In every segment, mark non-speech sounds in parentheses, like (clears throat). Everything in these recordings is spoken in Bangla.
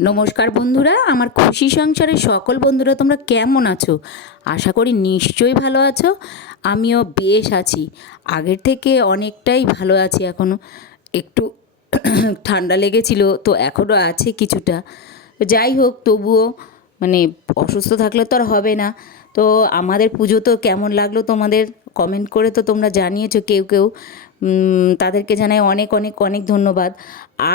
নমস্কার বন্ধুরা, আমার খুশি সংসারের সকল বন্ধুরা তোমরা কেমন আছো? আশা করি নিশ্চয়ই ভালো আছো। আমিও বেশ আছি। আগের থেকে অনেকটাই ভালো আছি এখনও একটু (clears throat) ঠান্ডা লেগেছিল, তো এখনও আছে কিছুটা। যাই হোক, তবুও মানে অসুস্থ থাকলে তো আর হবে না। তো আমাদের পুজো তো কেমন লাগল তোমাদের? কমেন্ট করে তো তোমরা জানিয়েছো কেউ কেউ তাদেরকে জানাই অনেক অনেক অনেক ধন্যবাদ।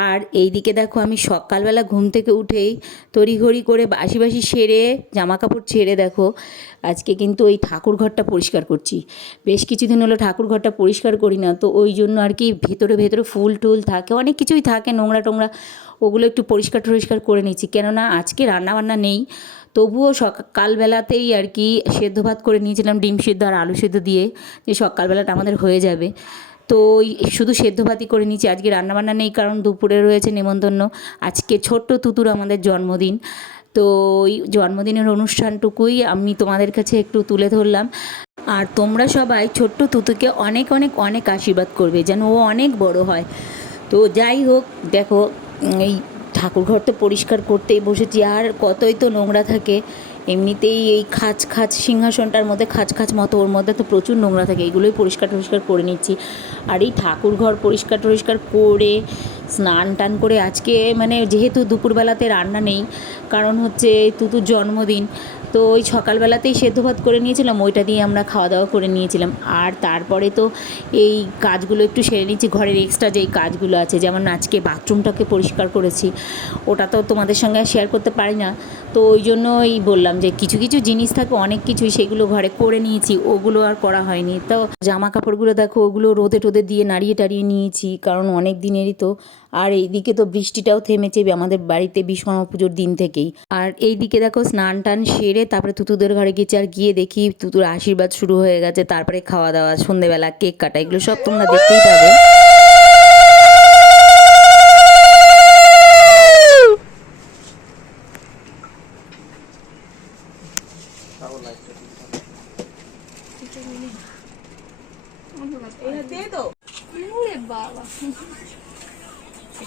আর এইদিকে দেখো আমি সকালবেলা ঘুম থেকে উঠেই তড়িঘড়ি করে বাসি বাসি সেরে জামা কাপড় ছেড়ে দেখো, আজকে কিন্তু ওই ঠাকুর ঘরটা পরিষ্কার করছি। বেশ কিছুদিন হলো ঠাকুর ঘরটা পরিষ্কার করি না, তো ওই জন্য আর কি ভেতরে ভেতরে ফুল টুল থাকে, অনেক কিছুই থাকে, নোংরা টোংরা, ওগুলো একটু পরিষ্কার টরিষ্কার করে নিচ্ছি। কেননা আজকে রান্নাবান্না নেই, তবুও সকালবেলাতেই আর কি সেদ্ধ ভাত করে নিয়েছিলাম, ডিম সিদ্ধ আর আলু সিদ্ধ দিয়ে। যে সকালবেলাটা আমাদের হয়ে যাবে। তো শুধু সেদ্ধ ভাতই করে নিয়েছি, আজকে রান্নাবান্না নেই কারণ দুপুরে রয়েছে নেমন্তন্ন। আজকে ছোট্ট তুতুর আমাদের জন্মদিন। তো ওই জন্মদিনের অনুষ্ঠানটুকুই আমি তোমাদের কাছে একটু তুলে ধরলাম। আর তোমরা সবাই ছোট্ট তুতুকে অনেক অনেক অনেক আশীর্বাদ করবে যেন ও অনেক বড় হয়। তো যাই হোক, দেখো এই ঠাকুরঘর তো পরিষ্কার করতেই বসেছি আর কতই তো নোংরা থাকে। এমনিতেই এই খাঁচ খাঁচ সিংহাসনটার মধ্যে, খাঁচ খাঁচ মতো ওর মধ্যে তো প্রচুর নোংরা থাকে। এগুলোই পরিষ্কার টরিষ্কার করে নিচ্ছি। আর এই ঠাকুরঘর পরিষ্কার টরিষ্কার করে, স্নান টান করে আজকে মানে যেহেতু দুপুরবেলাতে রান্না নেই, কারণ হচ্ছে তুতুর জন্মদিন তো ওই সকালবেলাতেই সেদ্ধ ভাত করে নিয়েছিলাম, ওইটা দিয়ে আমরা খাওয়া দাওয়া করে নিয়েছিলাম। আর তারপরে তো এই কাজগুলো একটু সেরে নিচ্ছি, ঘরের এক্সট্রা যেই কাজগুলো আছে, যেমন আজকে বাথরুমটাকে পরিষ্কার করেছি, ওটা তো তোমাদের সঙ্গে শেয়ার করতে পারি না। তো ওই জন্যই বললাম যে কিছু কিছু জিনিস থাকে, অনেক কিছুই সেগুলো ঘরে করে নিয়েছি, ওগুলো আর করা হয়নি। তো জামা কাপড়গুলো দেখো, ওগুলো রোদে টোদে দিয়ে নাড়িয়ে টাড়িয়ে নিয়েছি, কারণ অনেক দিনেরই তো আর এইদিকে তো বৃষ্টিটাও থেমেছে, আমাদের বাড়িতে বিশ্বকর্মা পুজোর দিন থেকেই। আর এইদিকে দেখো স্নান টান সেরে তারপরে তুতুদের ঘরে গেছি আর গিয়ে দেখি তুতুর আশীর্বাদ শুরু হয়ে গেছে, তারপরে খাওয়া দাওয়া, সন্ধেবেলা কেক কাটা, এগুলো সব তোমরা দেখতেই পাবে।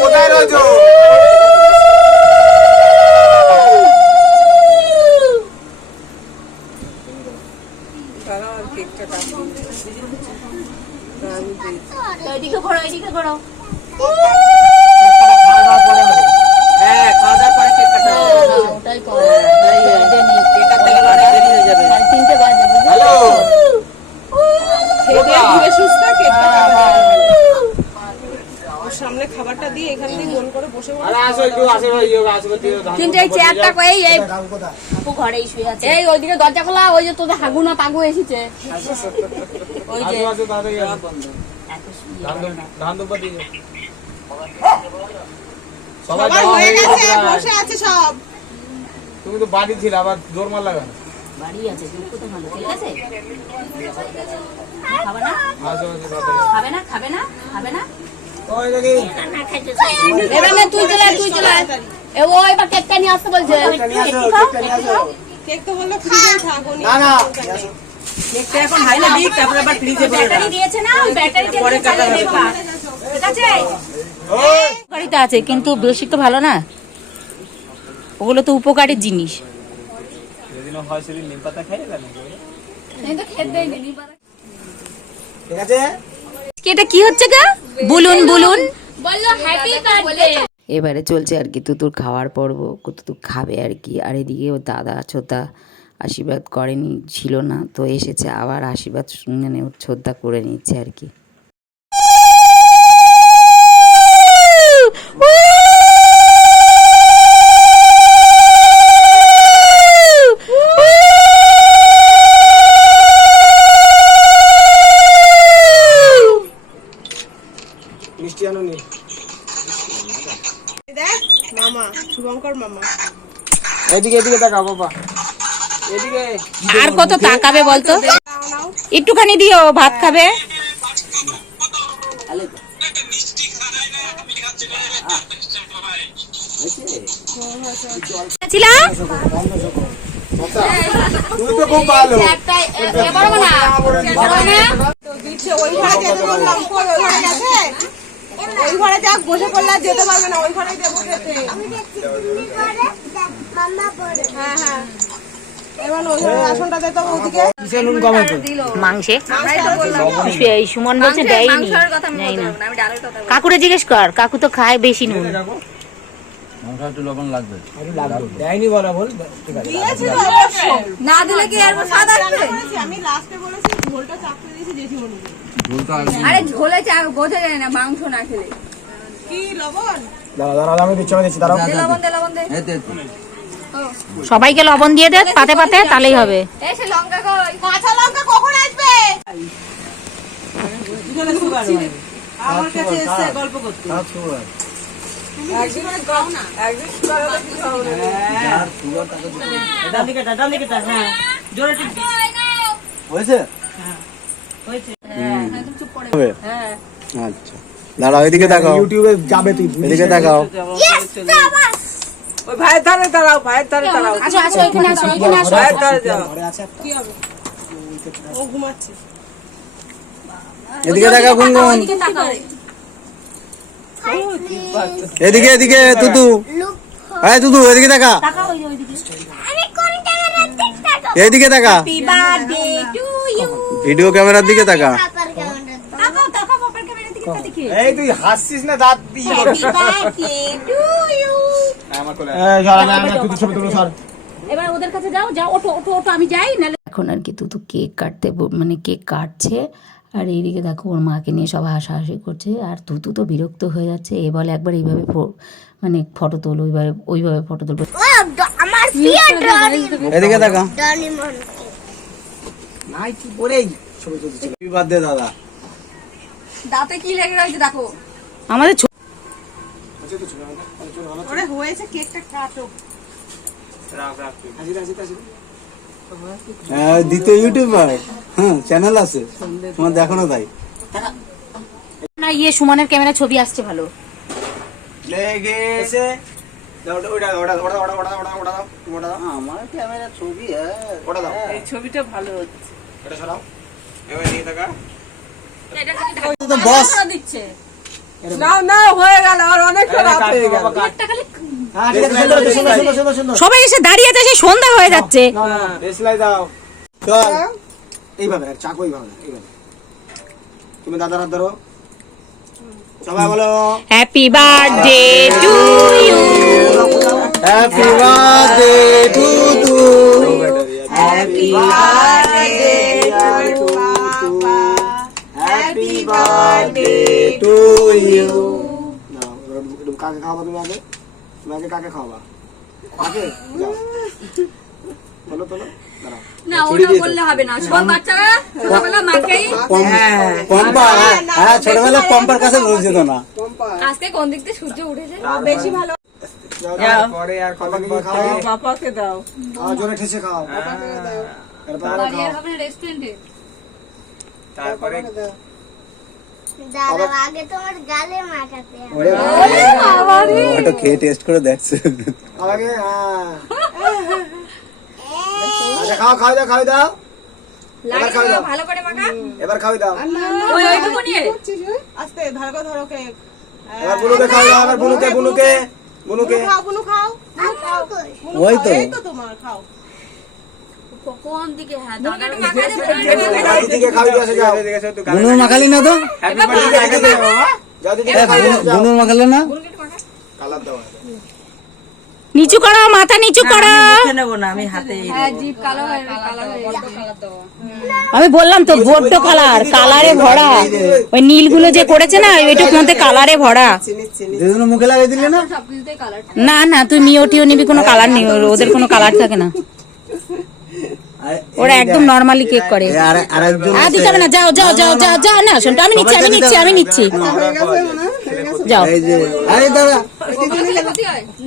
কোথায় রয়েছো এদিকে ঘোরো এদিকে ঘোরো হ্যাঁ খাওয়া দাওয়ার পরে কেক কাটা ওটাই করো কেক কাটতে গেলে অনেক দেরি হয়ে যাবে তিনটে বাজে হ্যালো খেয়ে দিয়ে ধীরে সুস্থে কেকটা হ্যাঁ, কাটা যাবে। ওর খাবারটা দিয়ে এখান দিয়ে গোল করে বসে কিন্তু এই চেয়ারটা কই? এই এই ঘরেই শুয়ে আছে। এই ওইদিকে দরজা খোলা ওই যে তোদের হাগু না পাগু এসেছে। ওই যে সবাই হয়ে গেছে বসে আছে সব। তুমি তো বাড়ি ছিলে আবার জোর মার লাগা বাড়ি আছে তুমি কোথায় ভালো ঠিক আছে? খাবে না খাবে না? খাবে না? খাবে না? এবার না তুই চলে তুই চলে এ ও এবার কেকটা নিয়ে আসতে বলছে। কেক তো বলল ফ্রিজে থাকো নি ব্যাটারি দিয়েছে না ব্যাটারি দিয়ে চালিয়ে দেবা ঠিক আছে? উপকারিতা আছে কিন্তু বেশি তো ভালো না। ওগুলো তো উপকারী জিনিস। হয় সেদিন নিম পাতা খাই না ঠিক আছে? এটা কি হচ্ছে গা? বুলুন বলুন। বলল হ্যাপি বার্থডে এবারে চলছে আর কি তুতুর খাওয়ার পর্ব তুতু খাবে আর কি। আর এদিকে ও দাদা ছোতা আশীর্বাদ করেনি ছিল না তো এসেছে আবার আশীর্বাদ মানে ওর ছোদ্দা করে নিচ্ছে আর কি। এদিকে এদিকে তাকা বাবা এদিকে আর কত তাকাবে বলতো একটুখানি দিও ভাত খাবে ঘরে যাক বসে পড়লে আর যেতে পারবে না ওই ঘরেই দেবো খেতে। হ্যাঁ হ্যাঁ। কাকুরে জিজ্ঞেস কর কাকু তো খায় বেশি নুন। দেয়নি বলা বল না দিলে কি আর স্বাদ আসবে? আমি লাস্টে বলেছি ঝোলটা চাপতে দিয়েছি আরে ঝোলে চা বোঝা যায় না মাংস না খেলে। কি লবণ? দাঁড়া দাঁড়া আমি দিচ্ছি আমি দিচ্ছি দাঁড়াও। দে লবণ দে। লবণ দে সবাইকে লবণ দিয়ে দে পাতে পাতে তাহলেই হবে। এসে লঙ্কা কই? কাঁচা লঙ্কা কখন আসবে? আমার কাছে এসে গল্প করতে। আচ্ছা দাঁড়াও এদিকে তাকাও ইউটিউবে যাবে তুই এদিকে তাকাও ওই ভাইয়ের ধারে দাঁড়াও ভাইয়ের ধারে দাঁড়াও আসো আসো এখানে আসো এখানে আসো ভাইয়ের ধারে যাও কি হবে ও ঘুমাচ্ছে এদিকে তাকাও গুনগুন। এদিকে এদিকে এদিকে তুতু। হ্যাঁ তুতু এদিকে তাকা এদিকে তাকা ভিডিও ক্যামেরার দিকে দেখা। এই তুই হাসছিস না দাঁত দিয়ে। এবার ওদের কাছে যাও যাও ওঠো ওঠো ওঠো আমি যাই নালে এখন আর কি তুতু কেক কাটতে মানে কেক কাটছে। আর এইদিকে দেখো ওর মাকে নিয়ে সবাই হাসাহাসি করছে আর তুতু তো বিরক্ত হয়ে যাচ্ছে। এ বলে একবার এইভাবে ফো- মানে ফটো তোল ওইভাবে ওইভাবে ফটো তুলবে। এদিকে তাকা নাই পরেই ছবি তুলছে। বাদ দে দাদা। দাঁতে কি লেগে রয়েছে দেখো। আমাদের ছো- হয়েছে কেকটা কাটো। দ্বিতীয় ইউটিউবার। হ্যাঁ চ্যানেল আছে। তোমার দেখো না তাই। না ইয়ে সুমনের ক্যামেরা ছবি আসছে ভালো। লেগেছে। আমার ক্যামেরা ছবি ওটা দাও। এই ছবিটা ভালো হচ্ছে। এটা সরাও। এবার নিয়ে থাকা। তো বস দিচ্ছে। না না হয়ে গেল আর অনেক হয়ে গেল। হ্যাঁ সুন্দর সবাই এসে দাঁড়িয়ে আছে সেই সন্ধ্যা হয়ে যাচ্ছে। দাও। এইভাবে চাকু এইভাবে এইভাবে। তুমি দাদার হাত ধরো। সবাই বলো। Happy birthday to you happy birthday to to happy birthday to happy birthday to you নাও এবার কাকে খাওয়াবা তুমি আগে? তুমি আগে কাকে খাওয়াবা? যাও। বলো বলো দাঁড়াও। না ওটা বললে হবে না। সব বাচ্চারা ছোটবেলা মাকেই পম্পা হ্যাঁ ছোটবেলা পম্পার কাছে ঘুরে যেত না। আজকে কোন দিক থেকে সূর্য উঠেছে? বেশি ভালো। পরে আর বাপাকে দাও। জোরে ঠেসে খাও। তারপর আরও খাও রেস্টুরেন্টে তারপরে দাঁড়াও আগে তোমার গালে মাখাতে হবে। ওরে ওটা খেয়ে টেস্ট করে দেখছে আগে খাও খাও দাও খাও দাও। এবার খাও দাও। ভালো করে মাখা। এবার খাও দাও। ওই ওইটুকু নিয়ে আস্তে ভালো করে ধরো কেক এবার বুনুকে খাও দাও এবার বুনুকে বুনুকে বুনুকে খাও বুনু খাও বুনু খাও। বুনু ওই তো। তো তোমার খাও। কোন দিকে? হ্যাঁ মাখালি না তো? মাখালে না। নিচু করো মাথা নিচু করো। নেব না আমি হাতে হ্যাঁ জিভ কালো কালো আমি বললাম তো বড্ড কালার কালারে ভরা। ওই নীলগুলো যে করেছে না ওইটুক মধ্যে কালারে ভরা। মুখে লাগিয়ে দিলে না? সব কিছুতেই কালার না না তুই মিও টিও নিবি কোনো কালার নেই ওদের কোনো কালার থাকে না। ওরা একদম নরমালি কেক করে। আর দিতে হবে না যাও যাও যাও যাও যাও না শোন আমি নিচ্ছি আমি নিচ্ছি আমি নিচ্ছি। যাও। আরে দাদা।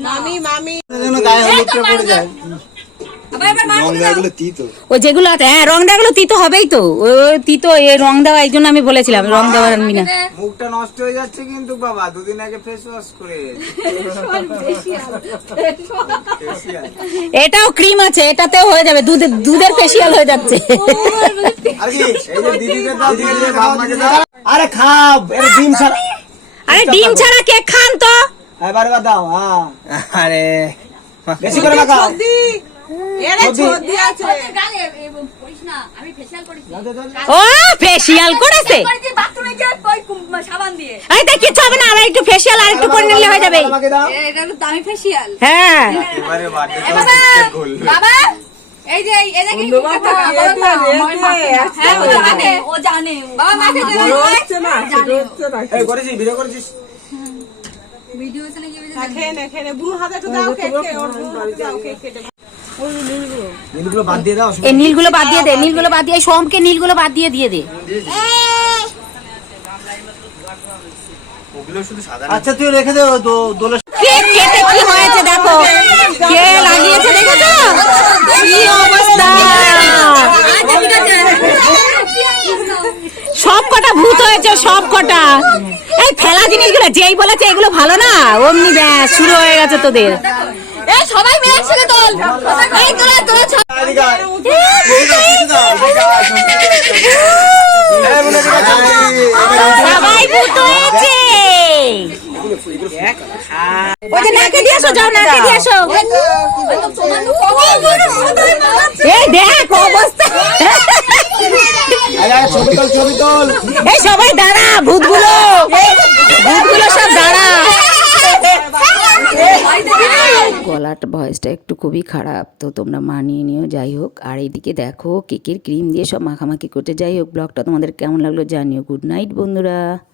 মামি। মামি যেন গায়ে হলুদ পড়ে যায় আবার রং দেওয়াগুলো তিতো ও যেগুলো আছে হ্যাঁ রং তিতো হবেই তো। ও তিতো এ রং দেওয়া এই জন্য আমি বলেছিলাম রং দেওয়া আনবি না মুখটা নষ্ট হয়ে যাচ্ছে কিন্তু বাবা দুদিন আগে ফেস ওয়াশ করে এটাও ক্রিম আছে এটাতেও হয়ে যাবে দুধের দুধের ফেসিয়াল হয়ে যাচ্ছে। আর কি এই যে দিদিকে দাও দিদিকে দাও আমাকে দাও। আরে খাও এর ডিম ছাড়া। আরে ডিম ছাড়া কেক খান তো? এবার এবার দাও হ্যাঁ। আরে। বেশি করে আমি ও ফেসিয়াল করেছে এই দেখ কিছু হবে না আর একটু ফেসিয়াল আর একটু করে নিলে হয়ে যাবে। দামি ফেসিয়াল হ্যাঁ। বাবা এই যে এই হ্যাঁ ও জানে বাবা মাকে বড় করেছিস? ভিডিও করেছিস? ভিডিও খেয়ে নে খেয়ে নে। বুনু হাতে একটু দাও কেক খেয়ে নীলগুলো। বাদ দিয়ে দাও এই নীলগুলো বাদ দিয়ে দে নীলগুলো বাদ দিয়ে সোমকে নীলগুলো বাদ দিয়ে দিয়ে দে। ওগুলো আচ্ছা তুই রেখে দে দোলে কেক কেটে কি হয়েছে দেখো? কে লাগিয়েছে দেখেছ? কি অবস্থা? সব কটা ভূত হয়েছে সব কটা। এই ফেলা জিনিসগুলো যেই বলেছে এগুলো ভালো না? অমনি ব্যাস শুরু হয়ে গেছে তোদের। এই সবাই মিলে একসাথে তোল। এই তোরা তোরা সব- সবাই ভূত হয়েছে। ওই যে নাকে দিয়ে আসো যাও নাকে দিয়ে আসো। এই দেখ অবস্থা। এই সবাই দাঁড়া ভূতগুলো ভূতগুলো সব দাঁড়া গলার একটু খুবই খারাপ, তো তোমরা মানিয়ে নিও, যাই হোক। আর এইদিকে দেখো, কেকের ক্রিম দিয়ে সব মাখামাখি করতে। যাই হোক, ব্লগটা তোমাদের কেমন লাগল জানিও। গুড নাইট, বন্ধুরা।